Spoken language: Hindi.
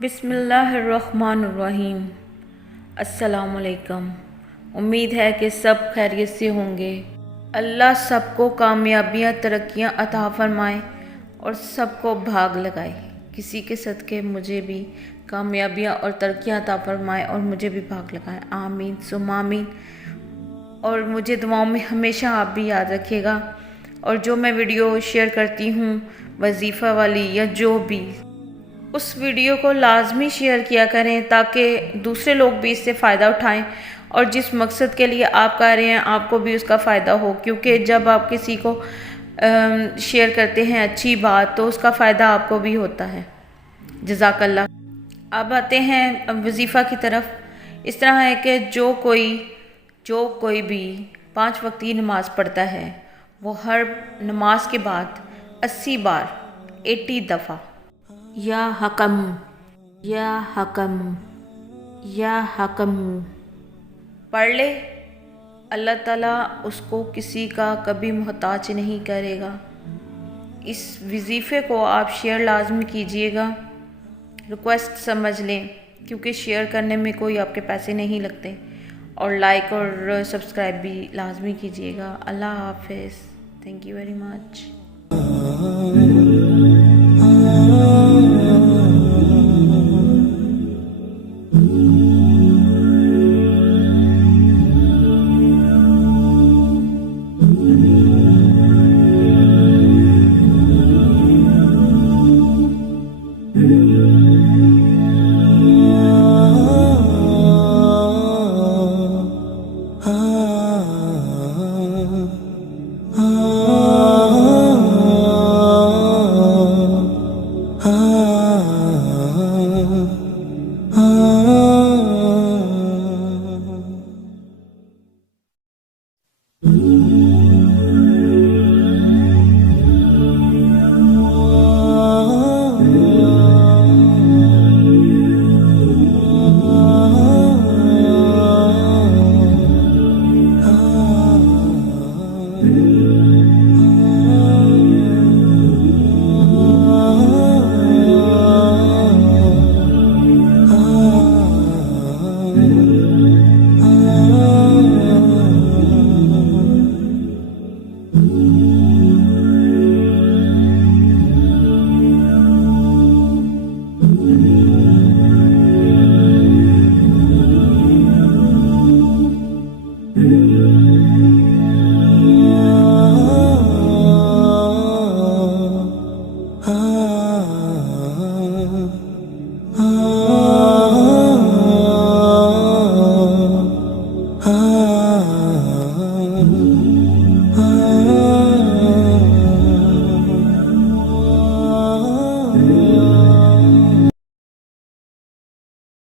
बिस्मिल्लाहिर्रहमानिर्रहीम। अस्सलामुअलैकुम। उम्मीद है कि सब खैरियत से होंगे। अल्लाह सबको कामयाबियाँ तरक्कियाँ अता फरमाए और सबको भाग लगाए। किसी के सदक़े मुझे भी कामयाबियाँ और तरक्कियाँ अता फरमाए और मुझे भी भाग लगाए। आमीन सुम्मा आमीन। और मुझे दुआओं में हमेशा आप भी याद रखिएगा। और जो मैं वीडियो शेयर करती हूँ वजीफ़ा वाली या जो भी, उस वीडियो को लाजमी शेयर किया करें ताकि दूसरे लोग भी इससे फ़ायदा उठाएं और जिस मकसद के लिए आप कर रहे हैं आपको भी उसका फ़ायदा हो। क्योंकि जब आप किसी को शेयर करते हैं अच्छी बात तो उसका फ़ायदा आपको भी होता है। जज़ाकल्लाह। अब आते हैं वजीफ़ा की तरफ। इस तरह है कि जो कोई भी 5 वक्त की नमाज़ पढ़ता है वो हर नमाज के बाद 80 बार 80 दफ़ा या हकम या हकम या हकम पढ़ ले। अल्लाह ताला उसको किसी का कभी मोहताज नहीं करेगा। इस वजीफ़े को आप शेयर लाजमी कीजिएगा। रिक्वेस्ट समझ लें क्योंकि शेयर करने में कोई आपके पैसे नहीं लगते। और लाइक और सब्सक्राइब भी लाजमी कीजिएगा। अल्लाह हाफ़िज़। Thank you very much.